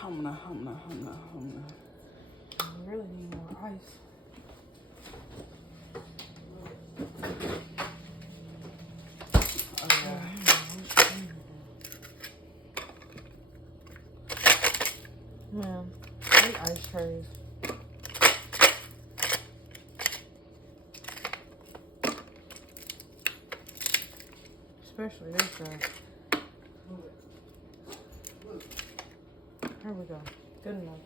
Humna. I really need more ice. Oh, yeah. Man, I hate ice trays. Especially this guy. Here we go. Good enough.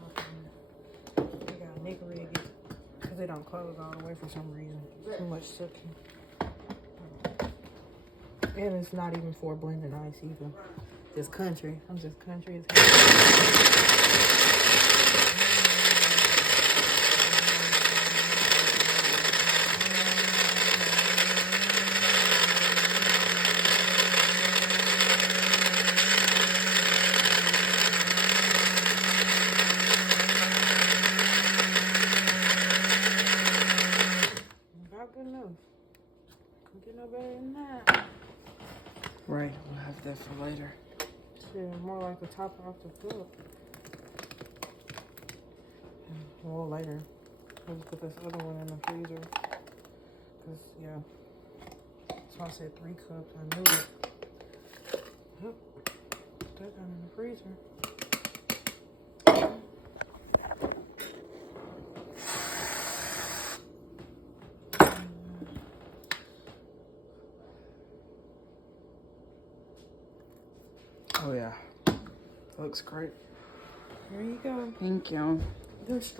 Okay. We got Nick rig it because they don't close all the way for some reason. Too much suction. And it's not even for blending ice either. Just country. I'm just country as hell. About good enough. Can't get no better than that. Right, we'll have that for later. Shit, more like the top off the cup. Well, later. We'll just put this other one in the freezer. Cause yeah. So I said 3 cups. I knew it. Yep. Put that down in the freezer. Oh, yeah. Looks great. There you go. Thank you. They're strong.